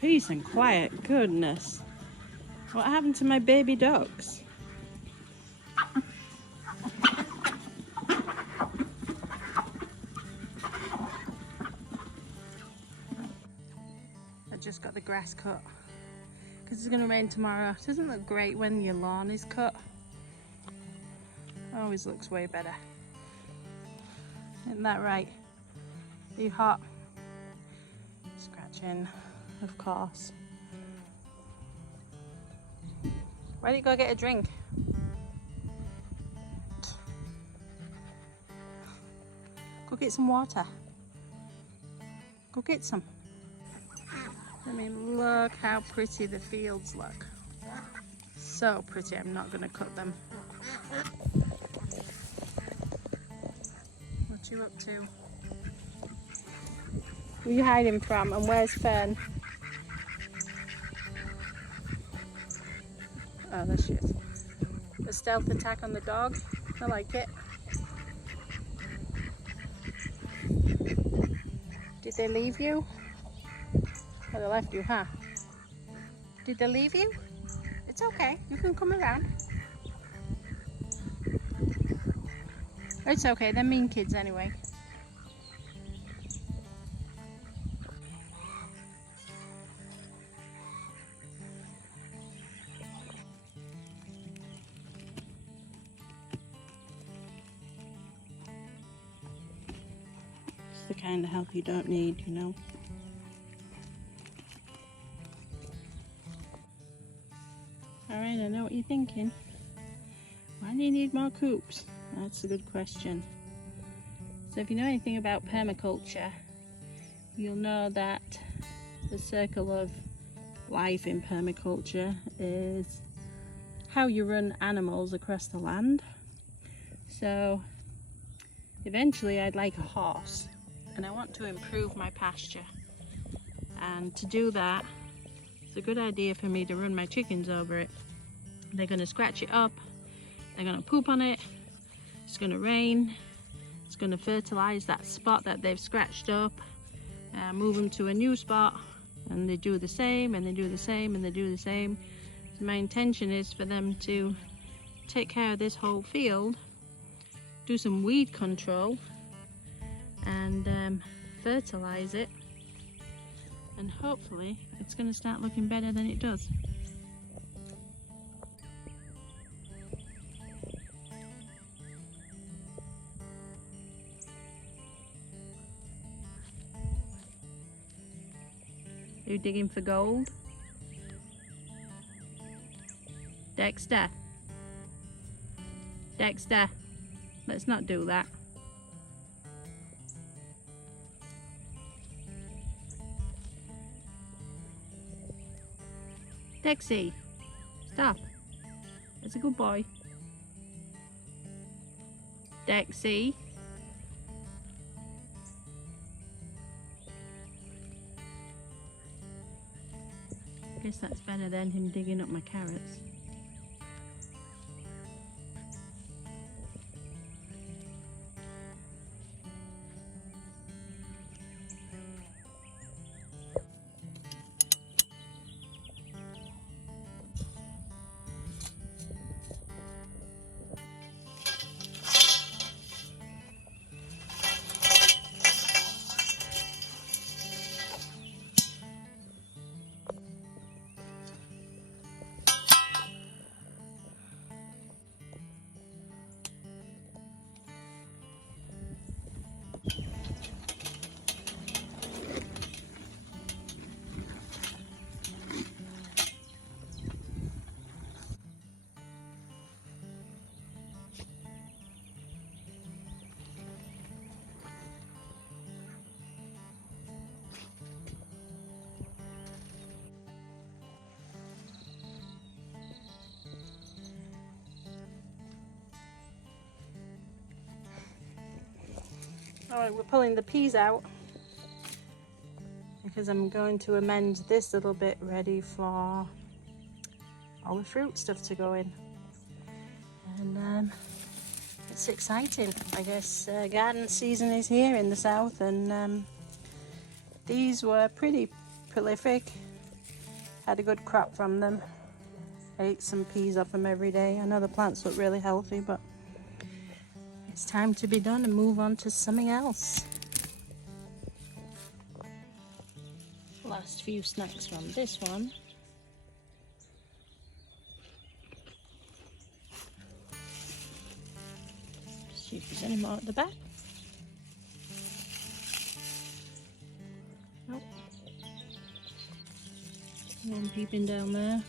Peace and quiet, goodness. What happened to my baby ducks? I just got the grass cut because it's going to rain tomorrow. It doesn't look great when your lawn is cut. It always looks way better. Isn't that right? Are you hot? Scratching, of course. Why don't you go get a drink? Go get some water. Go get some. I mean, look how pretty the fields look. So pretty, I'm not gonna cut them. What you up to? Who are you hiding from, and where's Fern? Oh, there she is. A stealth attack on the dog. I like it. Did they leave you? Oh, they left you, huh? Did they leave you? It's okay. You can come around. It's okay. They're mean kids anyway. The kind of help you don't need, you know. Alright, I know what you're thinking. Why do you need more coops? That's a good question. So if you know anything about permaculture, you'll know that the circle of life in permaculture is how you run animals across the land. So eventually I'd like a horse. And I want to improve my pasture, and to do that it's a good idea for me to run my chickens over it. They're going to scratch it up, they're going to poop on it, it's going to rain, it's going to fertilize that spot that they've scratched up, move them to a new spot, and they do the same and they do the same and they do the same. So my intention is for them to take care of this whole field, do some weed control, and fertilize it, and hopefully it's going to start looking better than it does. Are you digging for gold? Dexter, Dexter, let's not do that. Dexy, stop. That's a good boy. Dexy. I guess that's better than him digging up my carrots. Alright, we're pulling the peas out because I'm going to amend this little bit ready for all the fruit stuff to go in. And it's exciting. I guess garden season is here in the south, and these were pretty prolific. Had a good crop from them. I ate some peas off them every day. I know the plants look really healthy, but it's time to be done and move on to something else. Last few snacks from this one. See if there's any more at the back. Nope. One peeping down there.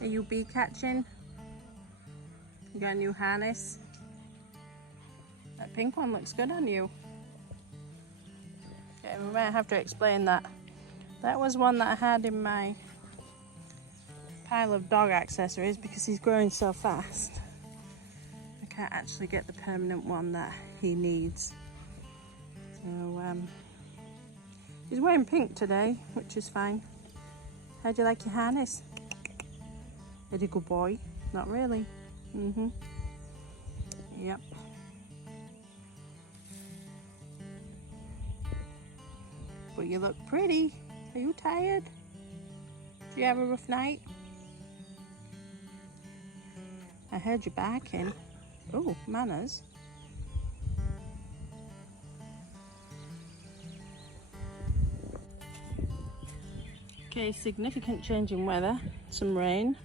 Are you bee catching? You got a new harness? That pink one looks good on you. Okay, we might have to explain that. That was one that I had in my pile of dog accessories because he's growing so fast. I can't actually get the permanent one that he needs. So he's wearing pink today, which is fine. How do you like your harness? Is he a good boy? Not really. Yep. But you look pretty. Are you tired? Did you have a rough night? I heard you barking. Oh, manners. Okay, significant change in weather. Some rain.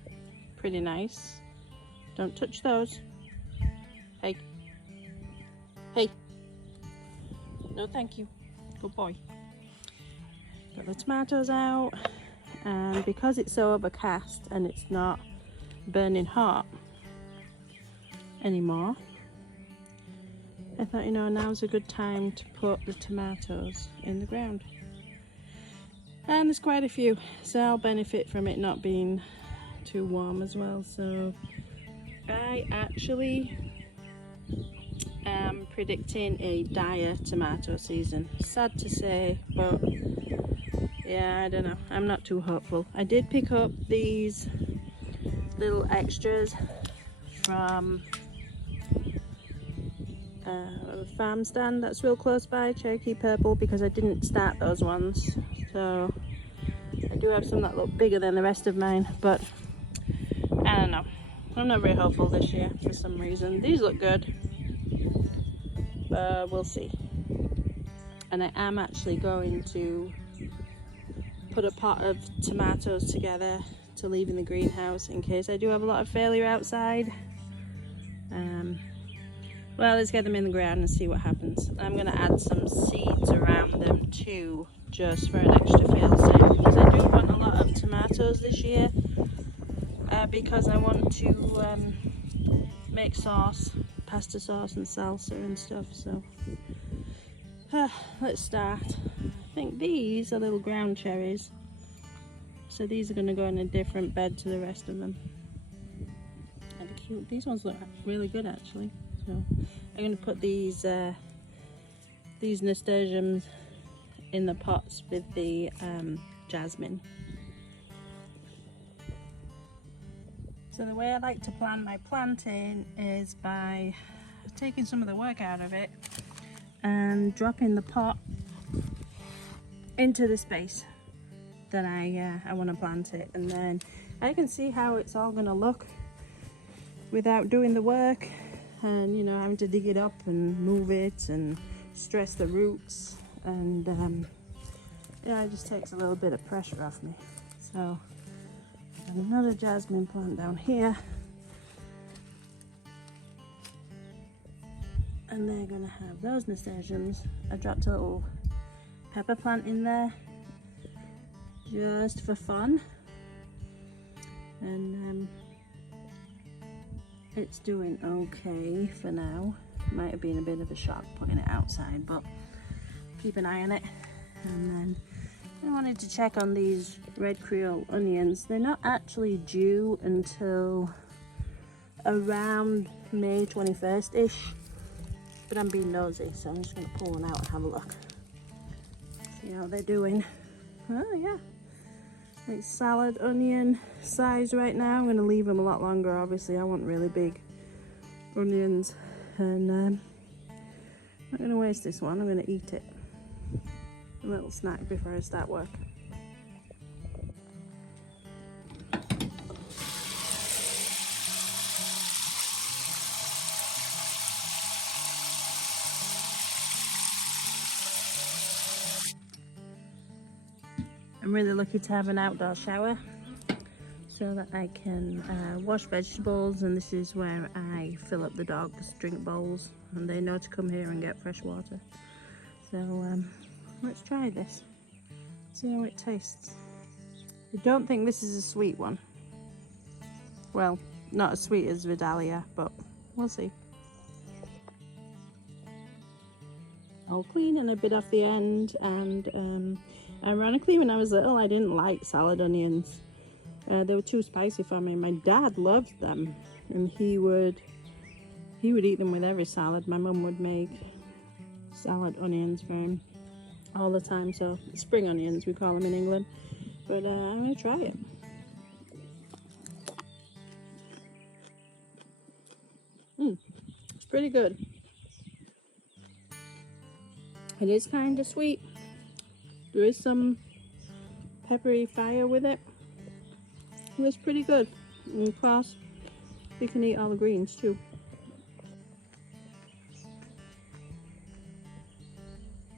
Pretty nice. Don't touch those. Hey. Hey. No, thank you. Good boy. Got the tomatoes out, and because it's so overcast and it's not burning hot anymore, I thought, you know, now's a good time to put the tomatoes in the ground. And there's quite a few, so I'll benefit from it not being too warm as well. So I actually am predicting a dire tomato season. Sad to say, but yeah, I don't know. I'm not too hopeful. I did pick up these little extras from a farm stand that's real close by, Cherokee Purple, because I didn't start those ones. So I do have some that look bigger than the rest of mine, but I don't know. I'm not very hopeful this year for some reason. These look good, but we'll see. And I am actually going to put a pot of tomatoes together to leave in the greenhouse in case I do have a lot of failure outside. Well, let's get them in the ground and see what happens. I'm going to add some seeds around them too, just for an extra fail-safe, because I do want a lot of tomatoes this year, because I want to make sauce, pasta sauce and salsa and stuff. So let's start. I think these are little ground cherries, so these are going to go in a different bed to the rest of them. And cute. These ones look really good actually. So I'm going to put these nasturtiums in the pots with the jasmine. So the way I like to plan my planting is by taking some of the work out of it and dropping the pot into the space that I want to plant it, and then I can see how it's all going to look without doing the work and, you know, having to dig it up and move it and stress the roots, and yeah, it just takes a little bit of pressure off me. So another jasmine plant down here. and they're gonna have those nasturtiums. I dropped a little pepper plant in there just for fun, and it's doing okay for now. Might have been a bit of a shock putting it outside, but keep an eye on it. And then I wanted to check on these red Creole onions. They're not actually due until around May 21st ish, but I'm being nosy, so I'm just going to pull one out and have a look, see how they're doing. Oh yeah, like salad onion size right now. I'm going to leave them a lot longer. Obviously I want really big onions, and I'm not going to waste this one. I'm going to eat it, a little snack before I start work. I'm really lucky to have an outdoor shower so that I can wash vegetables, and this is where I fill up the dogs' drink bowls, and they know to come here and get fresh water. So let's try this, see how it tastes. I don't think this is a sweet one. Well, not as sweet as Vidalia, but we'll see. I'll clean and a bit off the end, and ironically, when I was little, I didn't like salad onions. They were too spicy for me. My dad loved them, and he would eat them with every salad. My mum would make salad onions for him all the time. So spring onions, we call them in England. But I'm gonna try it. It's pretty good. It is kind of sweet. There is some peppery fire with it. It's pretty good. And of course, you can eat all the greens too.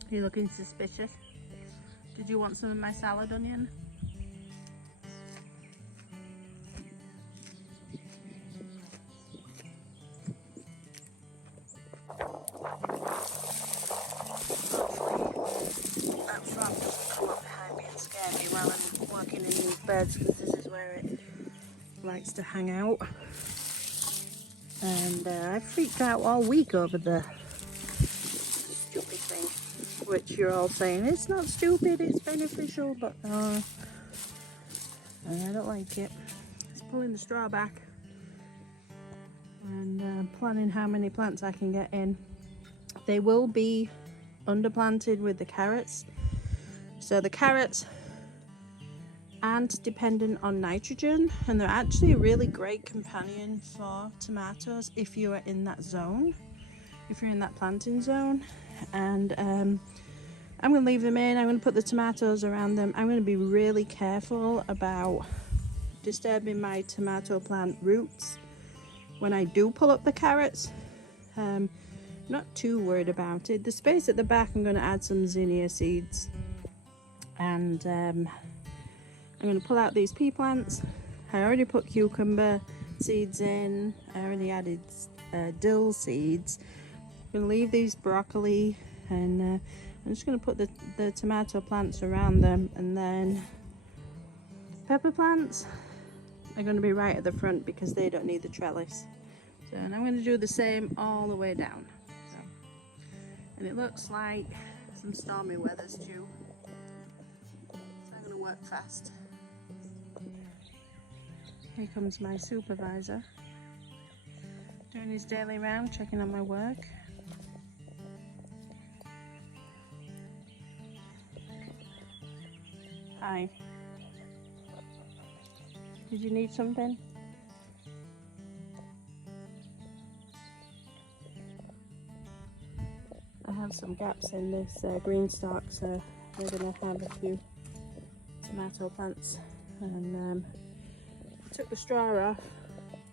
You're looking suspicious. Did you want some of my salad onion? That frog doesn't come up behind me and scare me while I'm walking in these beds, because this is where it likes to hang out. And I freaked out all week over the stupid thing, which you're all saying it's not stupid, it's beneficial, but I don't like it. It's pulling the straw back and planning how many plants I can get in. They will be underplanted with the carrots. So the carrots aren't dependent on nitrogen, and they're actually a really great companion for tomatoes if you are in that zone, if you're in that planting zone. And I'm going to leave them in. I'm going to put the tomatoes around them. I'm going to be really careful about disturbing my tomato plant roots when I do pull up the carrots. Not too worried about it. The space at the back, I'm going to add some zinnia seeds, and I'm going to pull out these pea plants. I already put cucumber seeds in. I already added dill seeds. I'm going to leave these broccoli, and I'm just going to put the tomato plants around them, and then pepper plants are going to be right at the front because they don't need the trellis. So, and I'm going to do the same all the way down. And it looks like some stormy weather's due, so I'm going to work fast. Here comes my supervisor, doing his daily round, checking on my work. Hi. Did you need something? I have some gaps in this green stalk, so we're going to have a few tomato plants. And I took the straw off.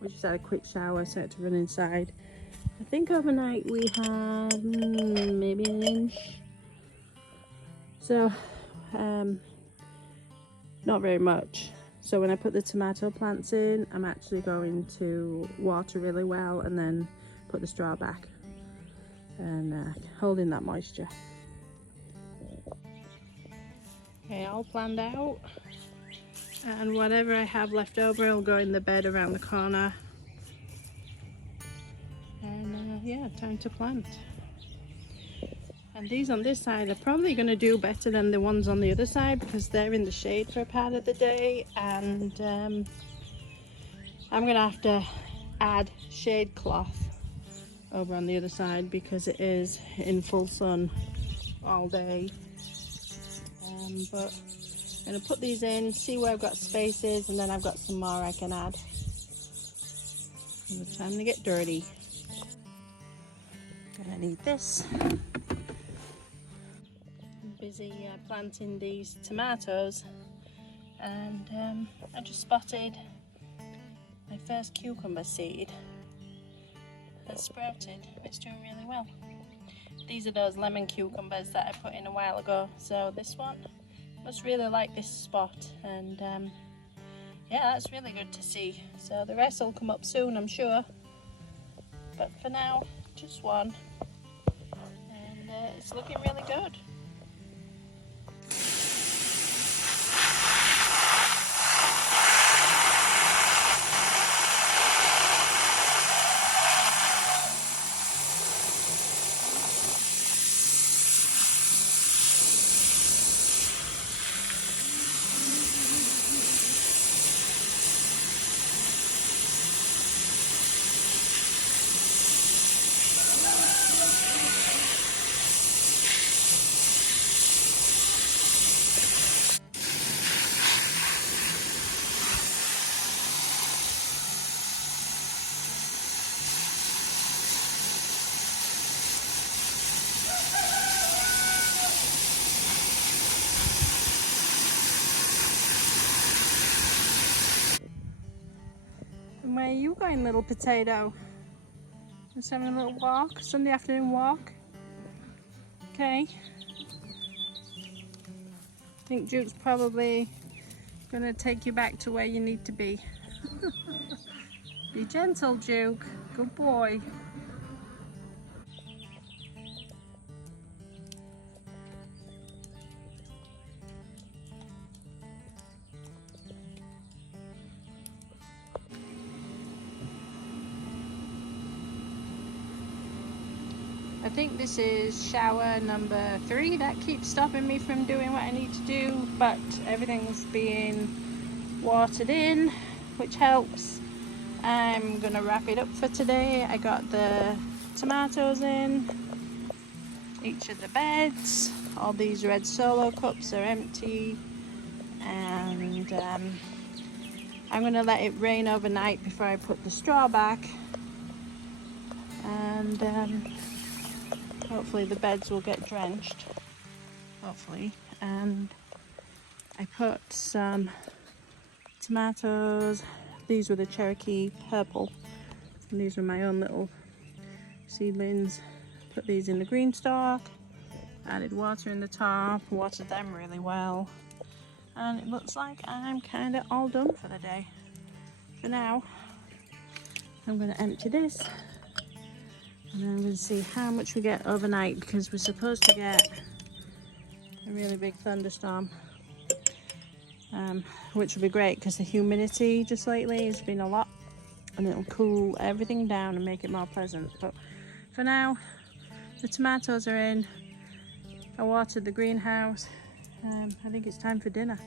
We just had a quick shower, so I had to run inside. I think overnight we had maybe an inch. So not very much. So when I put the tomato plants in, I'm actually going to water really well and then put the straw back. and holding that moisture. Okay, all planned out, and whatever I have left over will go in the bed around the corner. And yeah, time to plant. And these on this side are probably going to do better than the ones on the other side because they're in the shade for a part of the day, and I'm going to have to add shade cloth over on the other side because it is in full sun all day. But I'm going to put these in, see where I've got spaces, and then I've got some more I can add. And it's time to get dirty. Gonna need this. I'm busy planting these tomatoes, and I just spotted my first cucumber seed has sprouted. It's doing really well. These are those lemon cucumbers that I put in a while ago, so this one must really like this spot, and yeah, that's really good to see. So the rest will come up soon, I'm sure, but for now just one, and it's looking really good. Where are you going, little potato? Just having a little walk, Sunday afternoon walk. Okay. I think Duke's probably gonna take you back to where you need to be. Be gentle, Duke. Good boy. I think this is shower number 3 that keeps stopping me from doing what I need to do, but everything's being watered in, which helps. I'm gonna wrap it up for today. I got the tomatoes in each of the beds. All these red solo cups are empty, and I'm gonna let it rain overnight before I put the straw back, and hopefully the beds will get drenched, hopefully. And I put some tomatoes. These were the Cherokee purple, and these are my own little seedlings. Put these in the green stalk, added water in the top, watered them really well, and it looks like I'm kind of all done for the day. For now, I'm going to empty this, and I'm going to see how much we get overnight, because we're supposed to get a really big thunderstorm, which will be great because the humidity just lately has been a lot, and it'll cool everything down and make it more pleasant. But for now, the tomatoes are in. I watered the greenhouse. I think it's time for dinner.